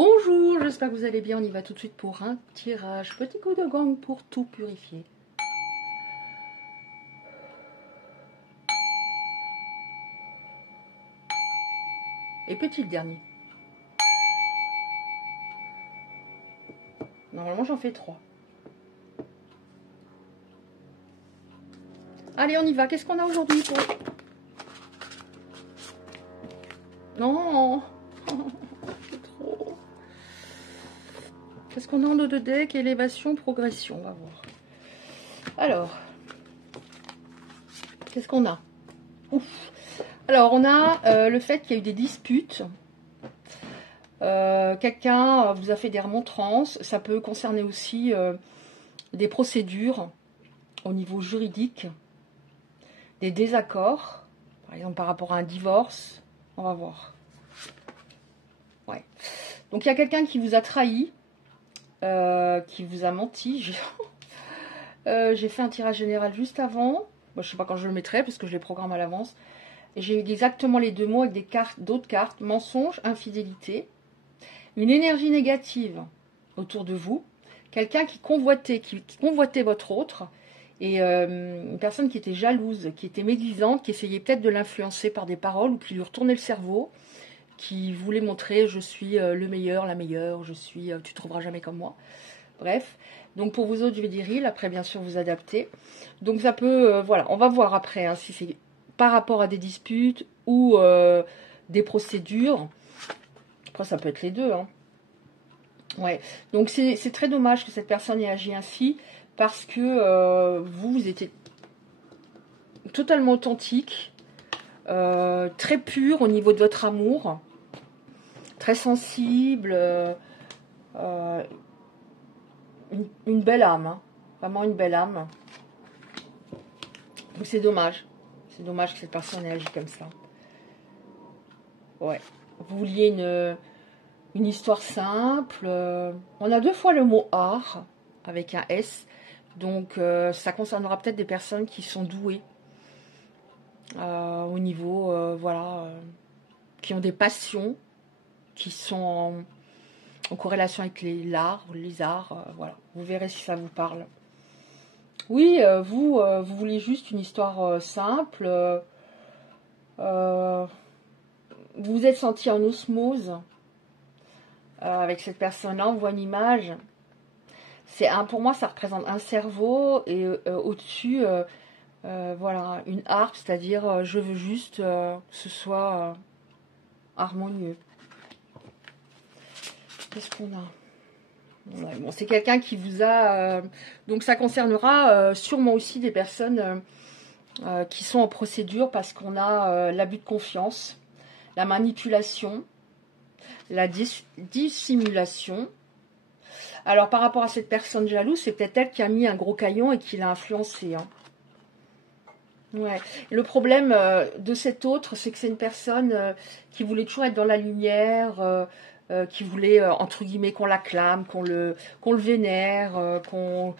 Bonjour, j'espère que vous allez bien. On y va tout de suite pour un tirage. Petit coup de gong pour tout purifier. Et petit le dernier. Normalement j'en fais 3. Allez, on y va. Qu'est-ce qu'on a aujourd'hui pour... Non. C'est trop. Qu'est-ce qu'on a en dos de deck? Élévation, progression. On va voir. Alors. Qu'est-ce qu'on a? Ouf. Alors, on a le fait qu'il y a eu des disputes. Quelqu'un vous a fait des remontrances. Ça peut concerner aussi des procédures au niveau juridique. Des désaccords. Par exemple, par rapport à un divorce. On va voir. Ouais. Donc, il y a quelqu'un qui vous a trahi. Qui vous a menti. J'ai fait un tirage général juste avant. Bon, je ne sais pas quand je le mettrai parce que je les programme à l'avance. J'ai eu exactement les deux mots avec des cartes, d'autres cartes. Mensonge, infidélité. Une énergie négative autour de vous. Quelqu'un qui convoitait votre autre. Et une personne qui était jalouse, qui était médisante, qui essayait peut-être de l'influencer par des paroles ou qui lui retournait le cerveau. Qui voulait montrer je suis le meilleur, la meilleure, je suis, tu ne trouveras jamais comme moi. Bref, donc pour vous autres, je vais dire il, après bien sûr vous adapter. Donc ça peut, voilà, on va voir après hein, si c'est par rapport à des disputes ou des procédures. Après ça peut être les deux. Hein. Ouais, donc c'est très dommage que cette personne ait agi ainsi parce que vous étiez totalement authentique, très pur au niveau de votre amour. Très sensible, une belle âme, hein. Vraiment une belle âme. Donc c'est dommage que cette personne ait agi comme ça. Ouais, vous vouliez une histoire simple. On a 2 fois le mot art avec un S, donc ça concernera peut-être des personnes qui sont douées au niveau, voilà, qui ont des passions. Qui sont en corrélation avec les arts, voilà. Vous verrez si ça vous parle. Oui, vous voulez juste une histoire simple. Vous vous êtes senti en osmose avec cette personne-là. On voit une image. Pour moi, ça représente un cerveau et au-dessus, voilà, une harpe, c'est-à-dire je veux juste que ce soit harmonieux. Qu'est-ce qu'on a? Ouais, bon, c'est quelqu'un qui vous a... donc ça concernera sûrement aussi des personnes qui sont en procédure parce qu'on a l'abus de confiance, la manipulation, la dissimulation. Alors par rapport à cette personne jalouse, c'est peut-être elle qui a mis un gros caillon et qui l'a influencé. Hein. Ouais. Le problème de cet autre, c'est que c'est une personne qui voulait toujours être dans la lumière, qui voulait, entre guillemets, qu'on l'acclame, qu'on le vénère, qu'on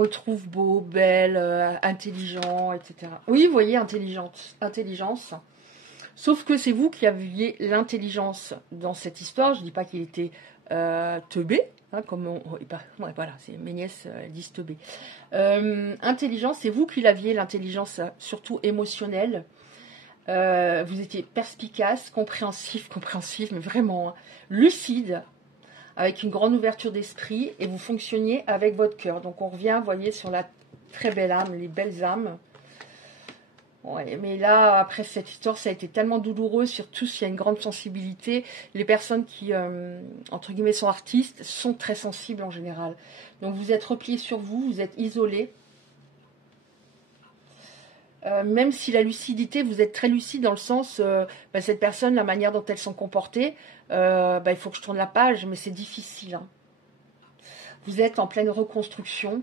le trouve beau, belle, intelligent, etc. Oui, vous voyez, intelligence. Sauf que c'est vous qui aviez l'intelligence dans cette histoire. Je ne dis pas qu'il était teubé, hein, comme ouais, voilà, c'est mes nièces disent teubé. Intelligence, c'est vous qui l'aviez, l'intelligence surtout émotionnelle. Vous étiez perspicace, compréhensif, mais vraiment hein, lucide, avec une grande ouverture d'esprit, et vous fonctionniez avec votre cœur. Donc on revient, vous voyez, sur la très belle âme, les belles âmes. Ouais, mais là, après cette histoire, ça a été tellement douloureux, surtout s'il y a une grande sensibilité. Les personnes qui, entre guillemets, sont artistes, sont très sensibles en général. Donc vous êtes repliés sur vous, vous êtes isolés. Même si la lucidité, vous êtes très lucide dans le sens, cette personne, la manière dont elles sont comportées, il faut que je tourne la page, mais c'est difficile. Hein. Vous êtes en pleine reconstruction.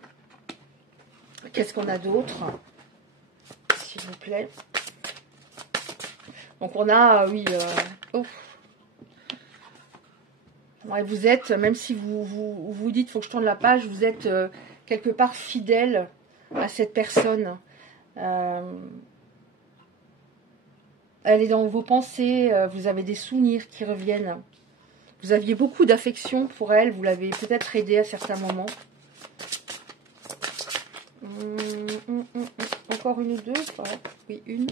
Qu'est-ce qu'on a d'autre, s'il vous plaît? Donc on a, oui, ouais, vous êtes, même si vous dites, faut que je tourne la page, vous êtes quelque part fidèle à cette personne. Elle est dans vos pensées, vous avez des souvenirs qui reviennent. Vous aviez beaucoup d'affection pour elle. Vous l'avez peut-être aidée à certains moments. Encore une ou deux? Ouais. Oui, une.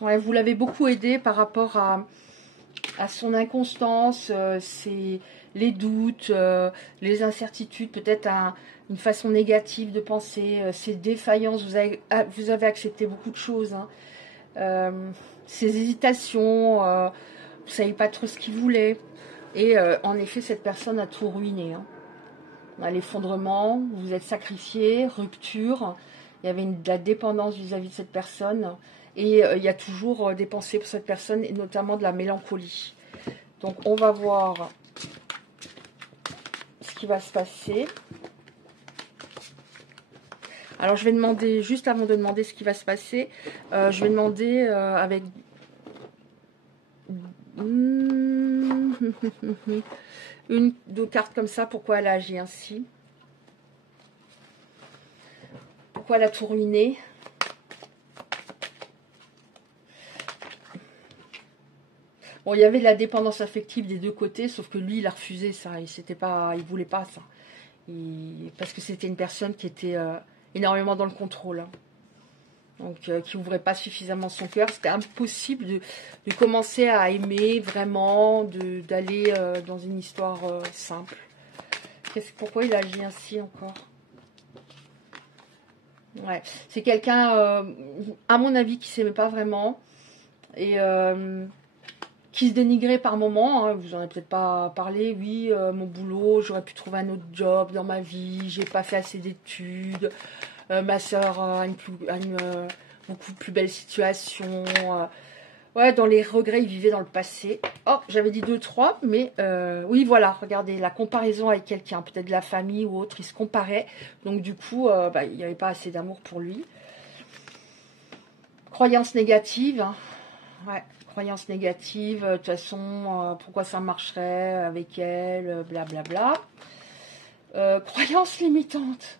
Ouais, vous l'avez beaucoup aidée par rapport à son inconstance, les doutes, les incertitudes, peut-être une façon négative de penser, ses défaillances. Vous avez accepté beaucoup de choses. Hein. Ses hésitations, vous ne savez pas trop ce qu'il voulait. Et en effet, cette personne a tout ruiné. Hein. L'effondrement, vous vous êtes sacrifié, rupture. Il y avait de la dépendance vis-à-vis de cette personne. Et il y a toujours des pensées pour cette personne, et notamment de la mélancolie. Donc, on va voir ce qui va se passer. Alors, je vais demander, juste avant de demander ce qui va se passer, je vais demander avec... une, deux cartes comme ça, pourquoi elle a agi ainsi. Pourquoi elle a tout ruiné. Bon, il y avait de la dépendance affective des deux côtés, sauf que lui, il a refusé ça. Il voulait pas ça. Parce que c'était une personne qui était énormément dans le contrôle. Hein. Donc, qui n'ouvrait pas suffisamment son cœur. C'était impossible de commencer à aimer vraiment, d'aller dans une histoire simple. Pourquoi il agit ainsi encore? Ouais, c'est quelqu'un, à mon avis, qui ne s'aimait pas vraiment. Et... qui se dénigrait par moments, hein, vous en avez peut-être pas parlé, oui, mon boulot, j'aurais pu trouver un autre job dans ma vie, j'ai pas fait assez d'études, ma soeur a une beaucoup plus belle situation, ouais, dans les regrets, il vivait dans le passé. Oh, j'avais dit 2, 3, mais oui, voilà, regardez, la comparaison avec quelqu'un, peut-être de la famille ou autre, il se comparait, donc du coup, il n'y avait pas assez d'amour pour lui. Croyance négative, hein. Ouais. Croyance négative, de toute façon, pourquoi ça marcherait avec elle, blablabla. Croyance limitante.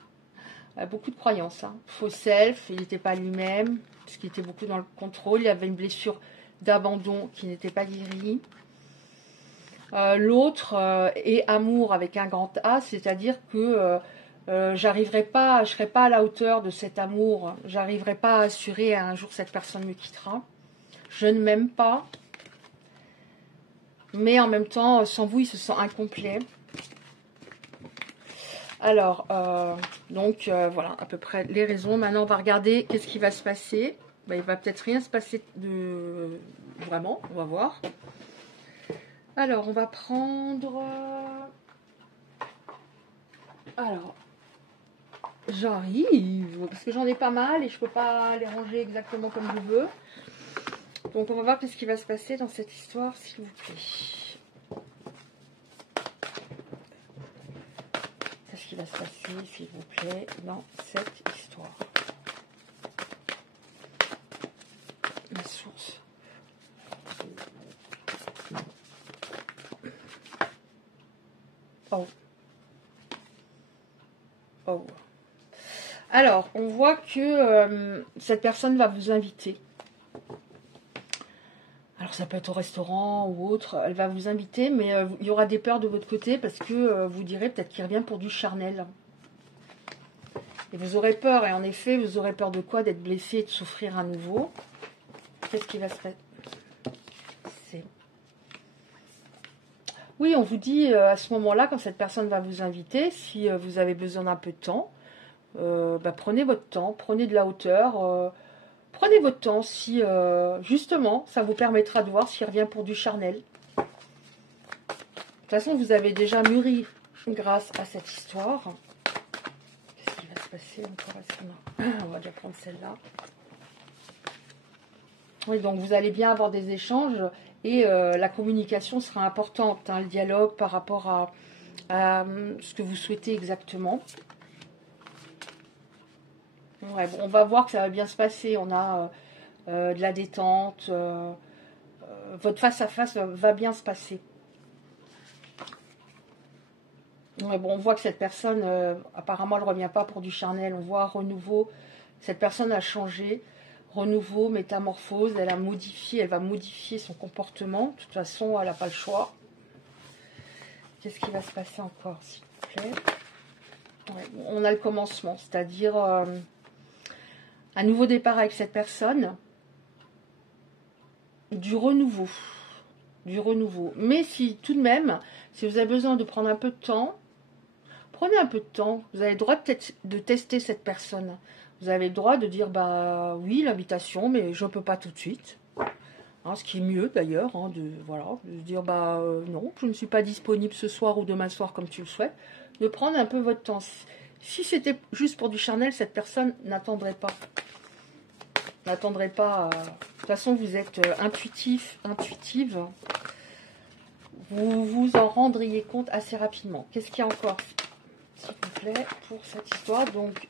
Beaucoup de croyances. Hein. Faux self, il n'était pas lui-même, parce qu'il était beaucoup dans le contrôle. Il avait une blessure d'abandon qui n'était pas guérie. L'autre est amour avec un grand A, c'est-à-dire que je serais pas à la hauteur de cet amour. J'arriverai pas à assurer un jour cette personne me quittera. Je ne m'aime pas, mais en même temps, sans vous, il se sent incomplet. Alors, donc, voilà, à peu près les raisons. Maintenant, on va regarder qu'est-ce qui va se passer. Ben, il va peut-être rien se passer de... Vraiment, on va voir. Alors, on va prendre... Alors, j'arrive, parce que j'en ai pas mal et je peux pas les ranger exactement comme je veux. Donc, on va voir ce qui va se passer dans cette histoire, s'il vous plaît. C'est ce qui va se passer, s'il vous plaît, dans cette histoire. La source. Oh. Oh. Alors, on voit que cette personne va vous inviter. Alors ça peut être au restaurant ou autre, elle va vous inviter, mais il y aura des peurs de votre côté parce que vous direz peut-être qu'il revient pour du charnel. Et vous aurez peur, et en effet, vous aurez peur de quoi? D'être blessé et de souffrir à nouveau. Qu'est-ce qui va se passer? Oui, on vous dit à ce moment-là, quand cette personne va vous inviter, si vous avez besoin d'un peu de temps, prenez votre temps, prenez de la hauteur. Prenez votre temps si, justement, ça vous permettra de voir s'il revient pour du charnel. De toute façon, vous avez déjà mûri grâce à cette histoire. Qu'est-ce qui va se passer encore? On va déjà prendre celle-là. Oui, donc vous allez bien avoir des échanges et la communication sera importante. Hein, le dialogue par rapport à ce que vous souhaitez exactement. Ouais, bon, on va voir que ça va bien se passer. On a de la détente. Votre face-à-face va bien se passer. Ouais, bon, on voit que cette personne, apparemment, elle ne revient pas pour du charnel. On voit à renouveau, cette personne a changé. renouveau, métamorphose. Elle a modifié, elle va modifier son comportement. De toute façon, elle n'a pas le choix. Qu'est-ce qui va se passer encore, s'il vous plaît? Ouais, on a le commencement, c'est-à-dire un nouveau départ avec cette personne, du renouveau. Du renouveau. Mais si tout de même, si vous avez besoin de prendre un peu de temps, prenez un peu de temps. Vous avez le droit de tester cette personne. Vous avez le droit de dire, bah oui, l'invitation, mais je ne peux pas tout de suite. Hein, ce qui est mieux d'ailleurs, hein, de dire, bah non, je ne suis pas disponible ce soir ou demain soir comme tu le souhaites. De prendre un peu votre temps. Si c'était juste pour du charnel, cette personne n'attendrait pas. N'attendrait pas. De toute façon, vous êtes intuitive. Vous vous en rendriez compte assez rapidement. Qu'est-ce qu'il y a encore, s'il vous plaît, pour cette histoire? Donc,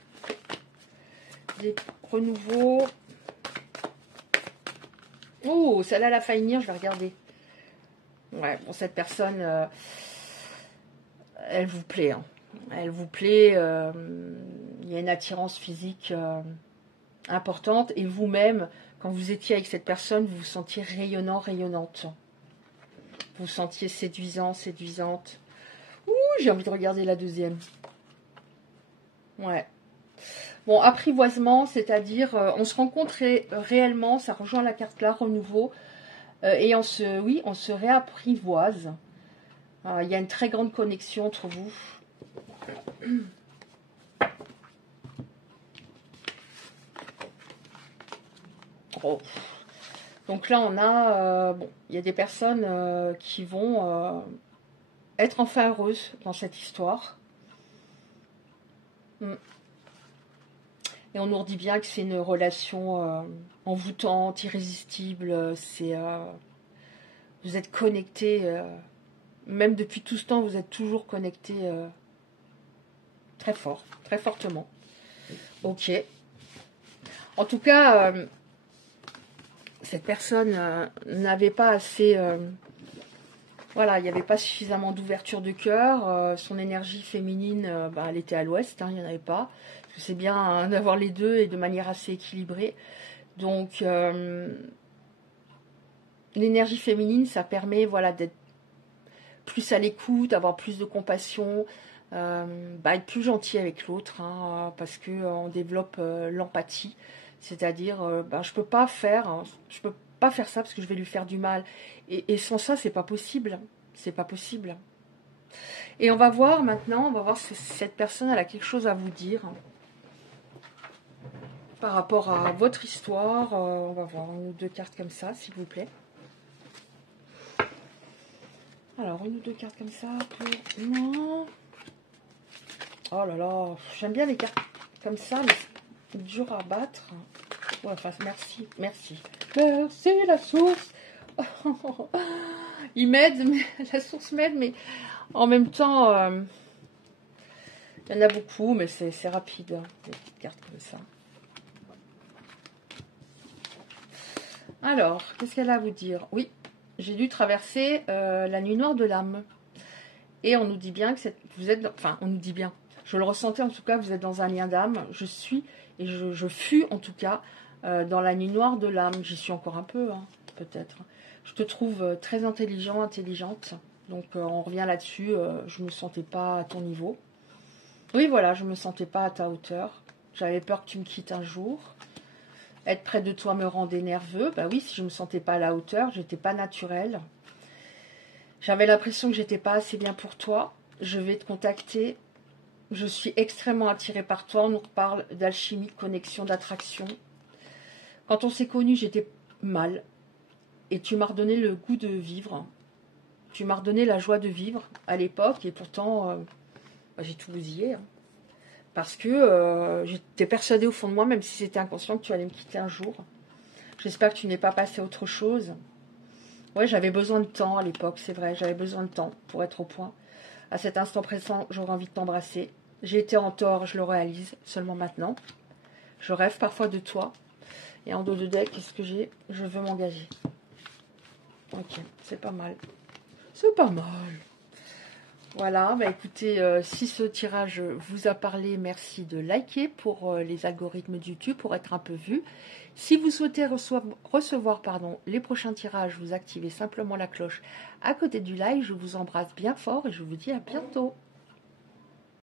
des renouveaux. Oh, celle-là, elle a failli venir, je vais regarder. Ouais, bon, cette personne, elle vous plaît. Hein. Elle vous plaît. Il y a une attirance physique importante. Et vous-même, quand vous étiez avec cette personne, vous vous sentiez rayonnant, rayonnante. Vous vous sentiez séduisant, séduisante. Ouh, j'ai envie de regarder la deuxième. Ouais. Bon, apprivoisement, c'est-à-dire, on se rencontre réellement, ça rejoint la carte là, renouveau. Et on se réapprivoise. Il y a une très grande connexion entre vous. Oh. Donc là, on a... bon, il y a des personnes qui vont être enfin heureuses dans cette histoire. Et on nous redit bien que c'est une relation envoûtante, irrésistible. Vous êtes connectés... même depuis tout ce temps, vous êtes toujours connectés très fort, très fortement. Ok. En tout cas, cette personne n'avait pas assez... voilà, il n'y avait pas suffisamment d'ouverture de cœur. Son énergie féminine, elle était à l'ouest, hein, il n'y en avait pas. Parce que c'est bien hein, d'avoir les deux et de manière assez équilibrée. Donc, l'énergie féminine, ça permet voilà, d'être plus à l'écoute, avoir plus de compassion, être plus gentil avec l'autre, hein, parce qu'on développe l'empathie. C'est-à-dire, je peux pas faire ça parce que je vais lui faire du mal. Et sans ça, c'est pas possible. C'est pas possible. Et on va voir maintenant, on va voir si cette personne elle a quelque chose à vous dire par rapport à votre histoire. On va voir une ou deux cartes comme ça, s'il vous plaît. Alors, une ou deux cartes comme ça pour... Non. Oh là là, j'aime bien les cartes comme ça, mais c'est dur à battre. Ouais, enfin, merci, merci. Merci la source. Il m'aide, mais la source m'aide, mais en même temps, il y en a beaucoup, mais c'est rapide, hein, des petites cartes comme ça. Alors, qu'est-ce qu'elle a à vous dire? Oui, j'ai dû traverser la nuit noire de l'âme. Et on nous dit bien que vous êtes... Enfin, on nous dit bien. Je le ressentais en tout cas, vous êtes dans un lien d'âme. Je suis, et je fus en tout cas, dans la nuit noire de l'âme. J'y suis encore un peu, hein, peut-être. Je te trouve très intelligent, intelligente. Donc on revient là-dessus. Je ne me sentais pas à ton niveau. Oui, voilà, je ne me sentais pas à ta hauteur. J'avais peur que tu me quittes un jour. Être près de toi me rendait nerveux. Bah oui, si je ne me sentais pas à la hauteur, j'étais pas naturelle. J'avais l'impression que j'étais pas assez bien pour toi. Je vais te contacter. Je suis extrêmement attirée par toi. On nous reparle d'alchimie, de connexion, d'attraction. Quand on s'est connus, j'étais mal. Et tu m'as redonné le goût de vivre. Tu m'as redonné la joie de vivre à l'époque. Et pourtant, j'ai tout bousillé. Hein. Parce que j'étais persuadée au fond de moi, même si c'était inconscient, que tu allais me quitter un jour. J'espère que tu n'es pas passé à autre chose. Ouais, j'avais besoin de temps à l'époque, c'est vrai. J'avais besoin de temps pour être au point. À cet instant présent, j'aurais envie de t'embrasser. J'ai été en tort, je le réalise seulement maintenant. Je rêve parfois de toi. Et en dos de deck, qu'est-ce que j'ai? Je veux m'engager. Ok, c'est pas mal. C'est pas mal. Voilà, bah écoutez, si ce tirage vous a parlé, merci de liker pour les algorithmes de YouTube, pour être un peu vu. Si vous souhaitez recevoir les prochains tirages, vous activez simplement la cloche à côté du like. Je vous embrasse bien fort et je vous dis à bientôt.